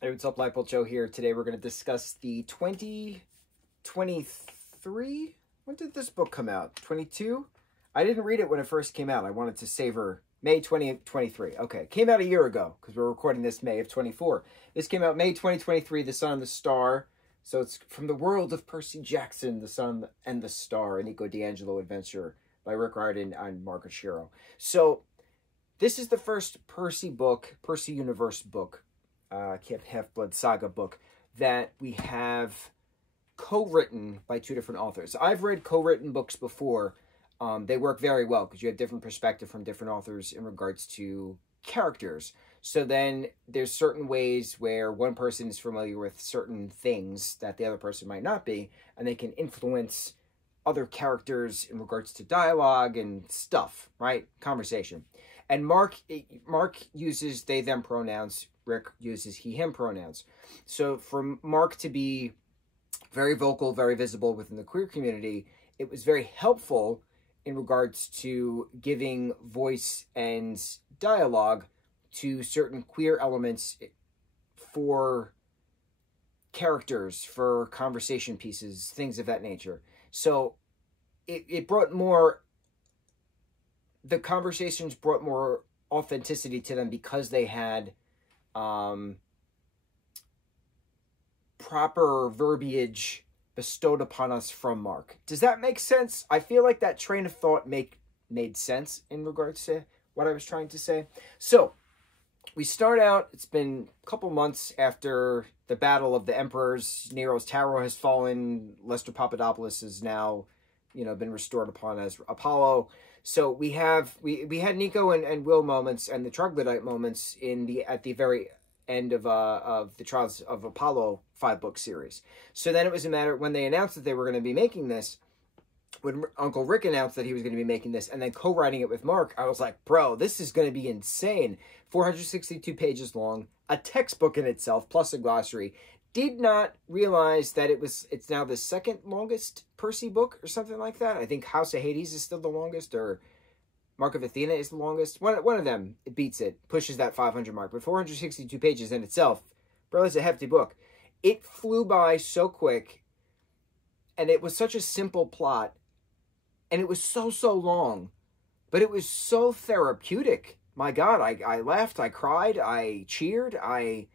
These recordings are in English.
Hey, what's up, lightboltjoe here. Today we're going to discuss the 2023. When did this book come out? 22? I didn't read it when it first came out. I wanted to savor May 2023. Okay, it came out a year ago because we're recording this May of 24. This came out May 2023, The Sun and the Star. So it's from the world of Percy Jackson, The Sun and the Star, an Nico D'Angelo adventure by Rick Riordan and Mark Oshiro. So this is the first Percy Universe book, Camp Half-Blood Saga book, that we have co-written by two different authors. I've read co-written books before. They work very well because you have different perspective from different authors in regards to characters. So then there's certain ways where one person is familiar with certain things that the other person might not be, and they can influence other characters in regards to dialogue and stuff, right? Conversation. And Mark uses they, them pronouns. Rick uses he, him pronouns. So for Mark to be very vocal, very visible within the queer community, it was very helpful in regards to giving voice and dialogue to certain queer elements for characters, for conversation pieces, things of that nature. So it brought more, the conversations brought more authenticity to them because they had proper verbiage bestowed upon us from Mark. Does that make sense? I feel like that train of thought made sense in regards to what I was trying to say. So we start out, it's been a couple months after the Battle of the Emperors. Nero's tower has fallen. Lester Papadopoulos is now, been restored upon as Apollo. So we had Nico and Will moments and the Troglodyte moments at the very end of the Trials of Apollo 5-book series. So then it was a matter, when they announced that they were going to be making this, when Uncle Rick announced that he was going to be making this and then co-writing it with Mark, I was like, bro, this is going to be insane. 462 pages long, a textbook in itself, plus a glossary. Did not realize that it's now the second longest Percy book or something like that. I think House of Hades is still the longest, or Mark of Athena is the longest. One of them, it beats it, pushes that 500 mark. But 462 pages in itself, bro, it's a hefty book. It flew by so quick, and it was such a simple plot, and it was so long, but it was so therapeutic. My God, I laughed, I cried, I cheered, I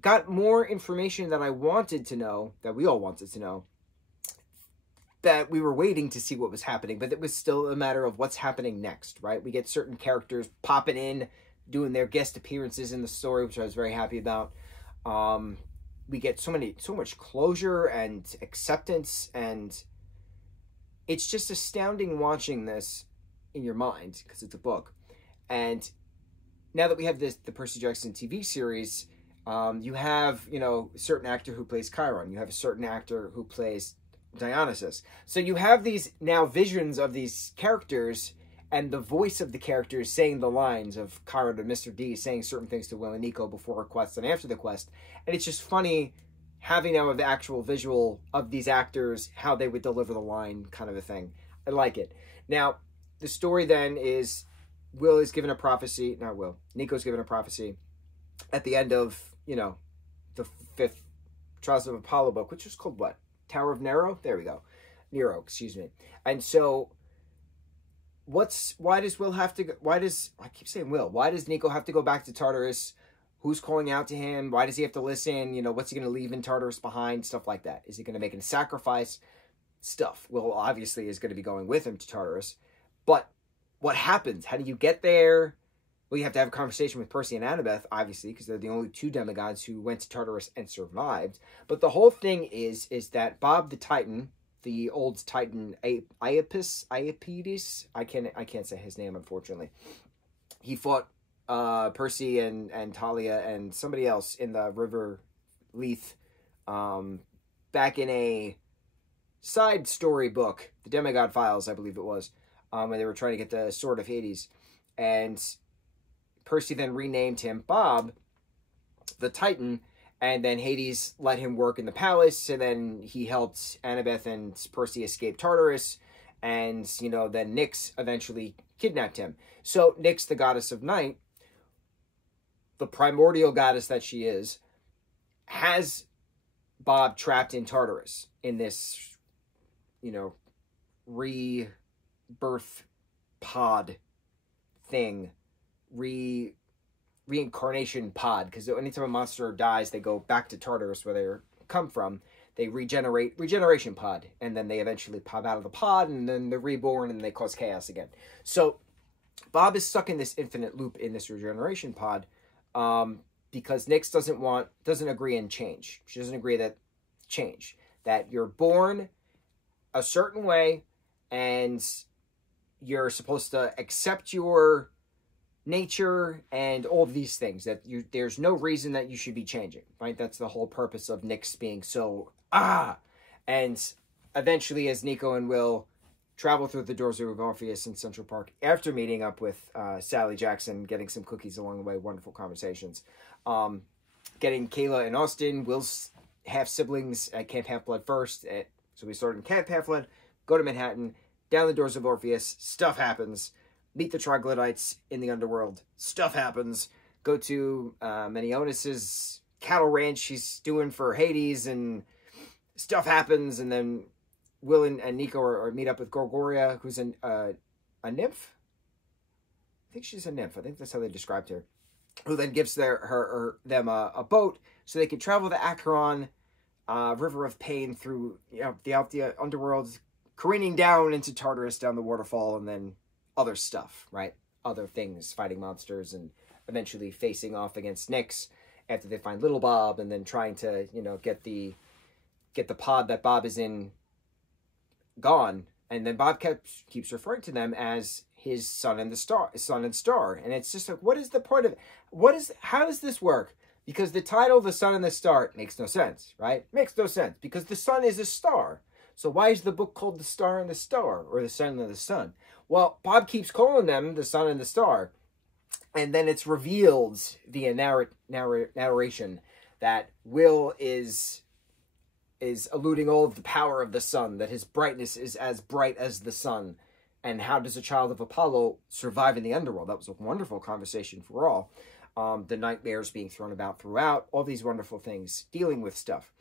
got more information that I wanted to know, that we all wanted to know, that we were waiting to see what was happening, but it was still a matter of what's happening next, right? We get certain characters popping in, doing their guest appearances in the story, which I was very happy about. We get so much closure and acceptance, and it's just astounding watching this in your mind, because it's a book. And now that we have the Percy Jackson TV series, you have, a certain actor who plays Chiron. You have a certain actor who plays Dionysus. So you have these now visions of these characters and the voice of the characters saying the lines of Chiron and Mr. D saying certain things to Will and Nico before a quest and after the quest. And it's just funny having now the actual visual of these actors, how they would deliver the line, kind of a thing. I like it. Now, the story then is Will is given a prophecy, not Will, Nico's given a prophecy at the end of, the 5th Trials of Apollo book, which was called what? Tower of Nero? There we go. Nero, excuse me. And so, why does Will have to go, I keep saying Will, why does Nico have to go back to Tartarus? Who's calling out to him? Why does he have to listen? What's he going to leave in Tartarus behind? Stuff like that. Is he going to make a sacrifice? Stuff. Will obviously is going to be going with him to Tartarus. But what happens? How do you get there? Well, you have to have a conversation with Percy and Annabeth, obviously, because they're the only two demigods who went to Tartarus and survived. But the whole thing is that Bob the Titan, the old Titan Iapetus, I can't say his name, unfortunately. He fought Percy and Talia and somebody else in the River Leith back in a side story book, the Demigod Files, I believe it was, when they were trying to get the Sword of Hades. And Percy then renamed him Bob the Titan, and then Hades let him work in the palace, and then he helped Annabeth and Percy escape Tartarus, and, then Nyx eventually kidnapped him. So Nyx, the goddess of night, the primordial goddess that she is, has Bob trapped in Tartarus in this, rebirth pod thing, reincarnation pod, because anytime a monster dies, they go back to Tartarus where they come from. They regeneration pod, and then they eventually pop out of the pod, and then they're reborn, and they cause chaos again. So Bob is stuck in this infinite loop in this regeneration pod, because Nyx doesn't agree in change. She doesn't agree that you're born a certain way, and you're supposed to accept your nature and all of these things, that there's no reason that you should be changing, right? That's the whole purpose of Nyx being so and eventually, as Nico and Will travel through the doors of Orpheus in Central Park after meeting up with Sally Jackson, getting some cookies along the way, wonderful conversations, getting Kayla and Austin, Will's half siblings at Camp Half-Blood first, so we start in Camp Half-Blood, go to Manhattan, down the doors of Orpheus, stuff happens. Meet the troglodytes in the underworld. Stuff happens. Go to Menionis's cattle ranch she's doing for Hades, and stuff happens. And then Will and Nico meet up with Gorgoria, who's a nymph. I think she's a nymph. I think that's how they described her. Who then gives them a boat so they can travel the Acheron River of Pain through the underworld, careening down into Tartarus, down the waterfall, and then other stuff, right? Other things, fighting monsters, and eventually facing off against Nyx after they find little Bob, and then trying to, get the pod that Bob is in gone. And then Bob keeps referring to them as his son and star. And it's just like, what is the point of how does this work? Because the title, The Sun and the Star, makes no sense, right? Makes no sense, because the sun is a star. So why is the book called The Star and the Star, or The Sun and the Sun? Well, Bob keeps calling them the sun and the star. And then it's revealed via narration that Will is alluding all of the power of the sun, that his brightness is as bright as the sun. And how does a child of Apollo survive in the underworld? That was a wonderful conversation for all. The nightmares being thrown about throughout, all these wonderful things, dealing with stuff.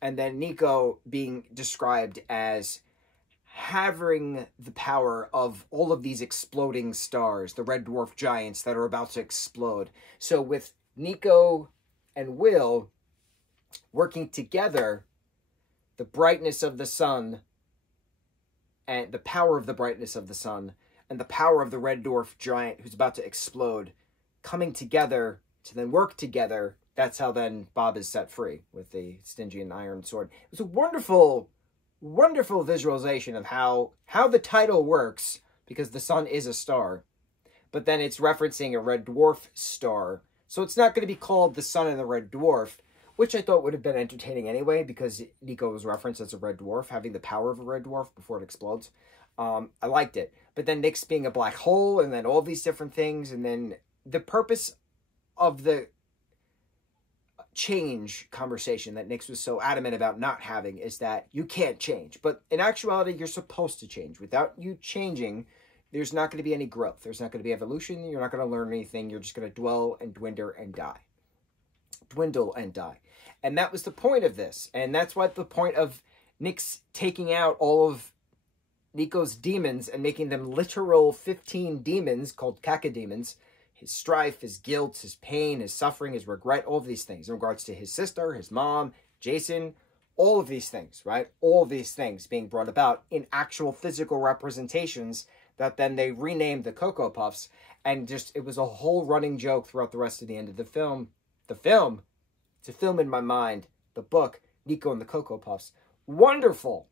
And then Nico being described as having the power of all of these exploding stars, the red dwarf giants that are about to explode. So with Nico and Will working together, the brightness of the sun and the power of the brightness of the sun and the power of the red dwarf giant who's about to explode coming together to then work together, that's how then Bob is set free with the Stygian iron sword. It was a wonderful visualization of how the title works, because the sun is a star, but then it's referencing a red dwarf star. So it's not going to be called the sun and the red dwarf, which I thought would have been entertaining anyway, because Nico was referenced as a red dwarf, having the power of a red dwarf before it explodes. I liked it. But then Nyx being a black hole, and then all these different things, and then the purpose of the change conversation that Nyx was so adamant about not having is that you can't change. But in actuality, you're supposed to change. Without you changing, there's not going to be any growth. There's not going to be evolution. You're not going to learn anything. You're just going to dwell and dwindle and die. And that was the point of this. And that's what the point of Nyx taking out all of Nico's demons and making them literal 15 demons called cacodemons. His strife, his guilt, his pain, his suffering, his regret, all of these things in regards to his sister, his mom, Jason, all of these things, right? All of these things being brought about in actual physical representations that then they renamed the Cocoa Puffs. And just, it was a whole running joke throughout the rest of the end of the film. It's a film in my mind. The book, Nico and the Cocoa Puffs. Wonderful.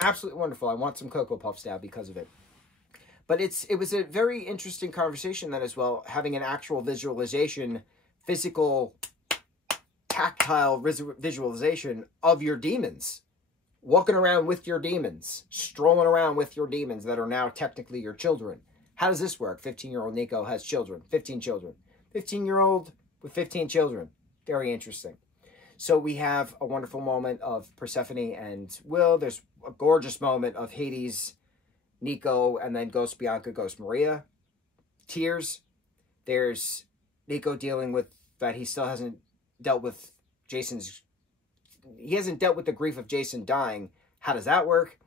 Absolutely wonderful. I want some Cocoa Puffs now because of it. But it was a very interesting conversation then as well, having an actual visualization, physical, tactile visualization of your demons. Walking around with your demons. Strolling around with your demons that are now technically your children. How does this work? 15-year-old Nico has children. 15 children. 15-year-old with 15 children. Very interesting. So we have a wonderful moment of Persephone and Will. There's a gorgeous moment of Hades, Nico, and then Ghost Bianca, Ghost Maria. Tears. There's Nico dealing with that he still hasn't dealt with Jason's... He hasn't dealt with the grief of Jason dying. How does that work?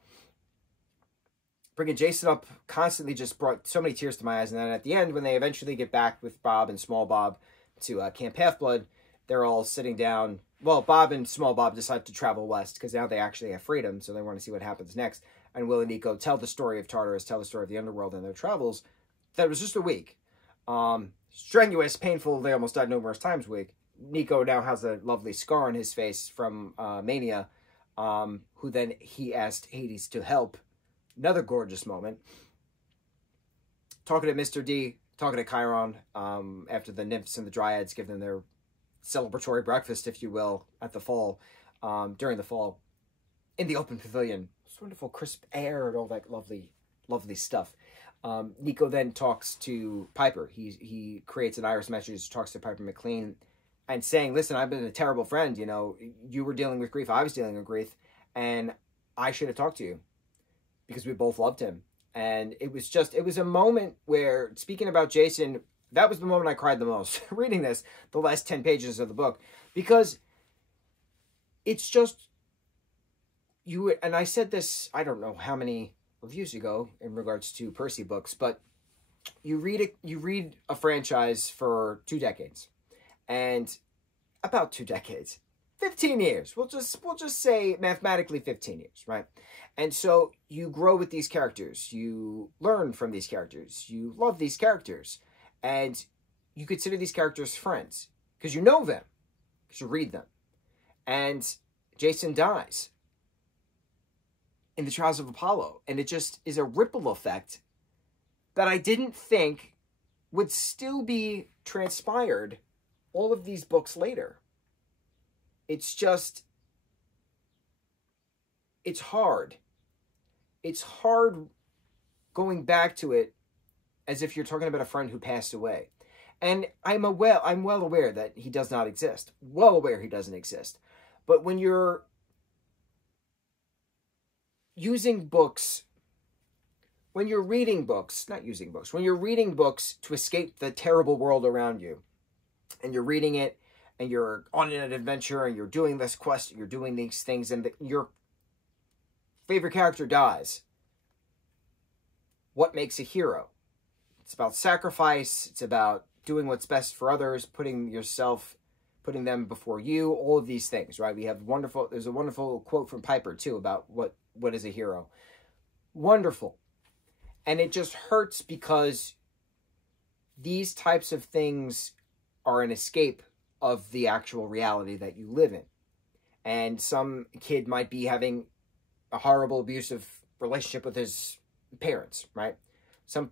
Bringing Jason up constantly just brought so many tears to my eyes. And then at the end, when they eventually get back with Bob and Small Bob to Camp Half-Blood, they're all sitting down. Well, Bob and Small Bob decide to travel west because now they actually have freedom, so they want to see what happens next. And Will and Nico tell the story of Tartarus, tell the story of the underworld and their travels. That was just a week. Strenuous, painful, they almost died numerous times week. Nico now has a lovely scar on his face from Mania, who then he asked Hades to help. Another gorgeous moment. Talking to Mr. D, talking to Chiron, after the nymphs and the dryads give them their celebratory breakfast, if you will, at the fall, during the fall, in the open pavilion. It's wonderful crisp air and all that lovely, lovely stuff. Nico then talks to Piper. He creates an iris message, talks to Piper McLean, and saying, listen, I've been a terrible friend, you know, you were dealing with grief, I was dealing with grief, and I should have talked to you, because we both loved him. And it was a moment where, speaking about Jason, that was the moment I cried the most, reading this, the last 10 pages of the book, because it's just, and I said this, I don't know how many reviews ago in regards to Percy books, but you read a franchise for 2 decades, and about 2 decades, 15 years, we'll just say mathematically 15 years, right? And so you grow with these characters, you learn from these characters, you love these characters, and you consider these characters friends because you know them, because you read them. And Jason dies in the Trials of Apollo, and it just is a ripple effect that I didn't think would still be transpired all of these books later. It's just, it's hard. It's hard going back to it as if you're talking about a friend who passed away. And I'm well aware that he does not exist. Well aware he doesn't exist. But when you're using books, when you're reading books, when you're reading books to escape the terrible world around you, and you're reading it, and you're on an adventure, and you're doing this quest, you're doing these things, and your favorite character dies, what makes a hero? It's about sacrifice, it's about doing what's best for others, putting them before you, all of these things, right? There's a wonderful quote from Piper, too, about what is a hero. Wonderful. And it just hurts because these types of things are an escape of the actual reality that you live in. And some kid might be having a horrible, abusive relationship with his parents, right? Some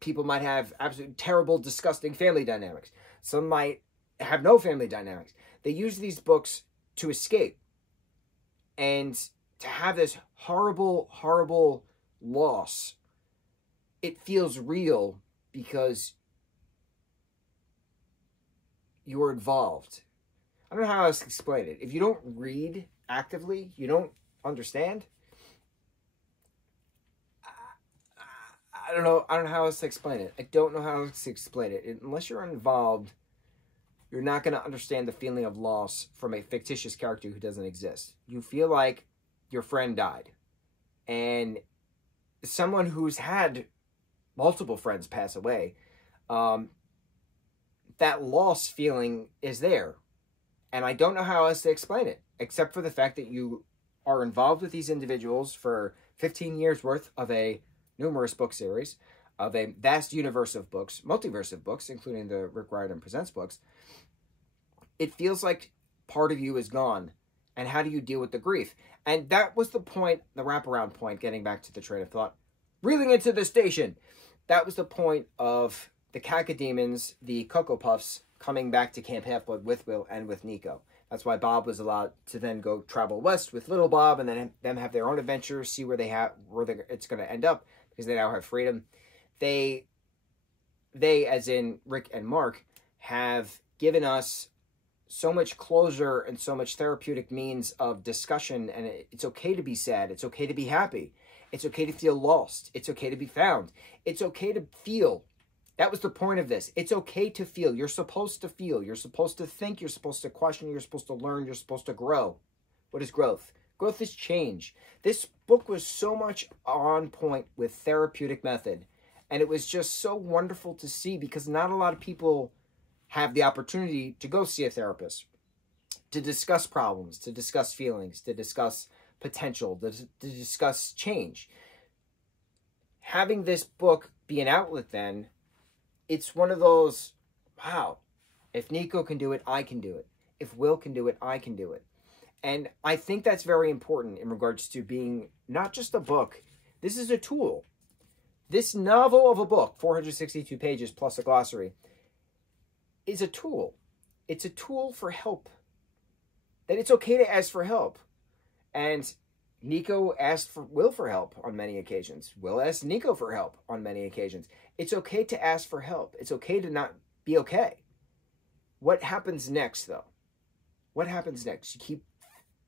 people might have absolutely terrible, disgusting family dynamics. Some might have no family dynamics. They use these books to escape. And to have this horrible, horrible loss, it feels real because you're involved. I don't know how else to explain it. If you don't read actively, you don't understand. I don't know how else to explain it. I don't know how else to explain it. Unless you're involved, you're not going to understand the feeling of loss from a fictitious character who doesn't exist. You feel like your friend died. And someone who's had multiple friends pass away, that loss feeling is there. And I don't know how else to explain it, except for the fact that you are involved with these individuals for 15 years worth of a numerous book series, of a vast universe of books, multiverse of books, including the Rick Riordan Presents books. It feels like part of you is gone. And how do you deal with the grief? And that was the point, the wraparound point, getting back to the train of thought, reeling into the station. That was the point of the Cacodemons, the Cocoa Puffs, coming back to Camp Half-Blood with Will and with Nico. That's why Bob was allowed to then go travel west with Little Bob and then them have their own adventures, see where it's going to end up, because they now have freedom. They, as in Rick and Mark, have given us so much closure and so much therapeutic means of discussion, and it's okay to be sad, it's okay to be happy, it's okay to feel lost, it's okay to be found, it's okay to feel That was the point of this. It's okay to feel. You're supposed to feel. You're supposed to think. You're supposed to question. You're supposed to learn. You're supposed to grow. What is growth? Growth is change. This book was so much on point with therapeutic method. And it was just so wonderful to see, because not a lot of people have the opportunity to go see a therapist, to discuss problems, to discuss feelings, to discuss potential, to discuss change. Having this book be an outlet then, it's one of those, wow, if Nico can do it, I can do it. If Will can do it, I can do it. And I think that's very important in regards to being not just a book. This is a tool. This novel of a book, 462 pages plus a glossary, is a tool. It's a tool for help. That it's okay to ask for help. And Nico asked for Will for help on many occasions. Will asked Nico for help on many occasions. It's okay to ask for help. It's okay to not be okay. What happens next, though? What happens next? You keep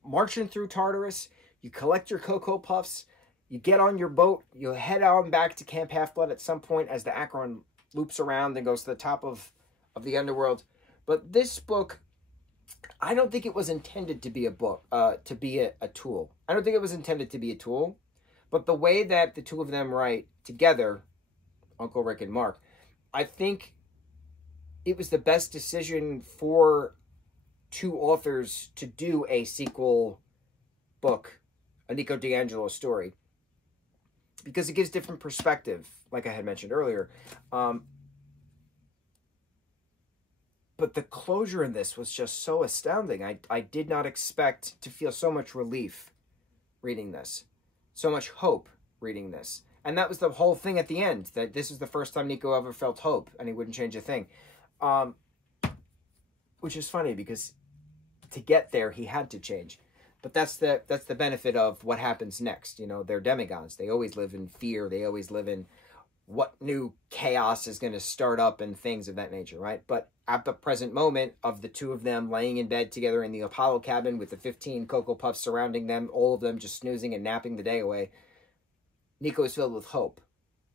marching through Tartarus. You collect your Cocoa Puffs. You get on your boat. You head on back to Camp Half-Blood at some point as the Acheron loops around and goes to the top of the underworld. But this book, I don't think it was intended to be a book, to be a tool. I don't think it was intended to be a tool. But the way that the two of them write together, Uncle Rick and Mark, I think it was the best decision for two authors to do a sequel book, a Nico D'Angelo story, because it gives different perspective, like I had mentioned earlier. But the closure in this was just so astounding. I did not expect to feel so much relief reading this, so much hope reading this. And that was the whole thing at the end, that this is the first time Nico ever felt hope, and he wouldn't change a thing. Which is funny, because to get there, he had to change. But that's the benefit of what happens next. You know, they're demigods. They always live in fear. They always live in what new chaos is going to start up and things of that nature, right? But at the present moment of the two of them laying in bed together in the Apollo cabin with the 15 Cocoa Puffs surrounding them, all of them just snoozing and napping the day away, Nico is filled with hope.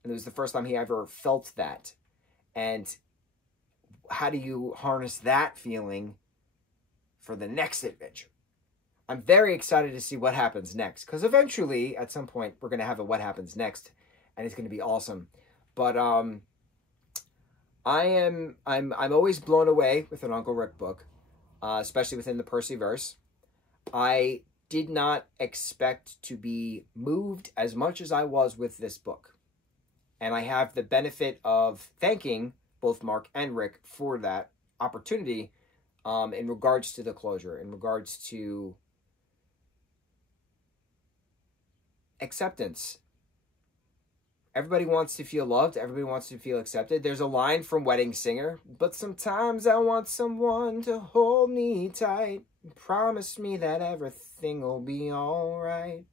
And it was the first time he ever felt that. And how do you harness that feeling for the next adventure? I'm very excited to see what happens next, because eventually, at some point, we're going to have a what happens next, and it's going to be awesome. But I'm always blown away with an Uncle Rick book, especially within the Percyverse. I did not expect to be moved as much as I was with this book, and I have the benefit of thanking both Mark and Rick for that opportunity, in regards to the closure, in regards to acceptance. Everybody wants to feel loved. Everybody wants to feel accepted. There's a line from Wedding Singer, but sometimes I want someone to hold me tight and promise me that everything will be all right.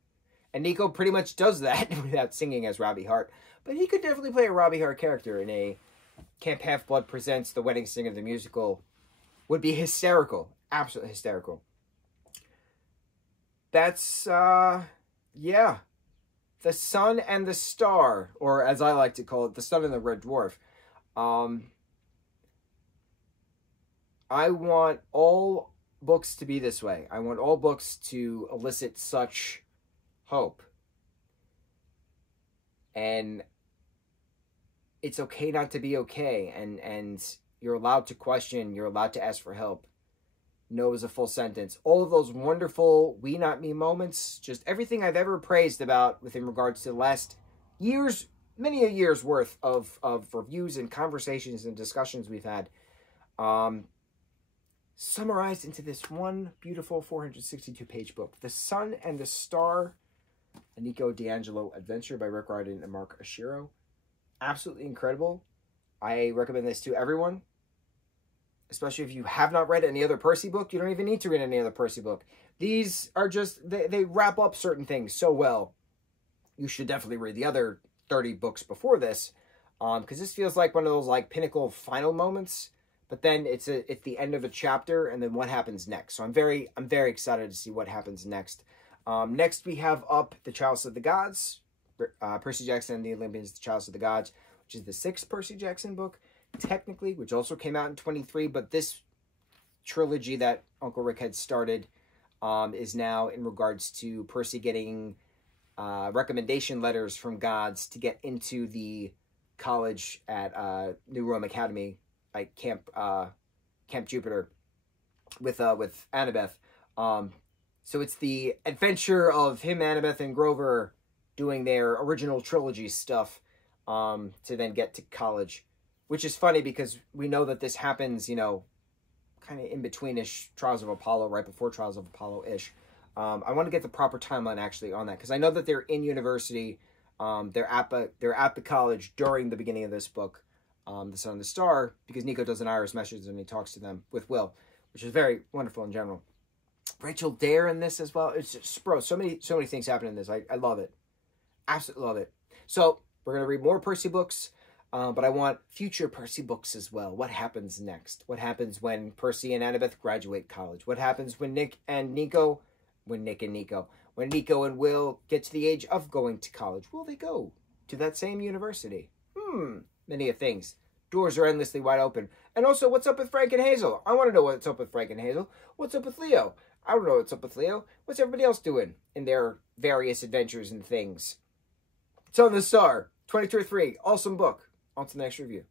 And Nico pretty much does that without singing as Robbie Hart. But he could definitely play a Robbie Hart character in a Camp Half-Blood Presents The Wedding Singer, the musical. Would be hysterical. Absolutely hysterical. That's, yeah. The Sun and the Star, or as I like to call it, The Sun and the Red Dwarf. I want all books to be this way. I want all books to elicit such hope. And it's okay not to be okay. And you're allowed to question. You're allowed to ask for help. No is a full sentence. All of those wonderful we not me moments, just everything I've ever praised about within regards to the last years, many a year's worth of reviews and conversations and discussions we've had, summarized into this one beautiful 462-page book, The Sun and the Star, a Nico D'Angelo adventure by Rick Riordan and Mark Oshiro. Absolutely incredible. I recommend this to everyone. Especially if you have not read any other Percy book. You don't even need to read any other Percy book. These are just, they wrap up certain things so well. You should definitely read the other 30 books before this. Because this feels like one of those like pinnacle final moments. But then it's the end of a chapter, and then what happens next. So I'm very excited to see what happens next. Next we have up The Chalice of the Gods. Percy Jackson and the Olympians, The Chalice of the Gods. which is the 6th Percy Jackson book, technically, which also came out in 23, but this trilogy that Uncle Rick had started is now in regards to Percy getting recommendation letters from gods to get into the college at New Rome Academy, like Camp Jupiter, with Annabeth. So it's the adventure of him, Annabeth, and Grover doing their original trilogy stuff to then get to college, which is funny because we know that this happens, you know, kind of in between-ish Trials of Apollo, right before Trials of Apollo-ish. I want to get the proper timeline actually on that, because I know that they're in university. They're at the college during the beginning of this book, The Sun and the Star, because Nico does an iris message and he talks to them with Will, which is very wonderful in general. Rachel Dare in this as well. It's just, bro, so many things happen in this. I love it. Absolutely love it. So we're going to read more Percy books, but I want future Percy books as well. What happens next? What happens when Percy and Annabeth graduate college? What happens when Nico and Will get to the age of going to college? Will they go to that same university? Many of things. Doors are endlessly wide open. And also, what's up with Frank and Hazel? I want to know what's up with Frank and Hazel. What's up with Leo? I don't know what's up with Leo. What's everybody else doing in their various adventures and things? Sun and the Star, 2023. Awesome book. On to the next review.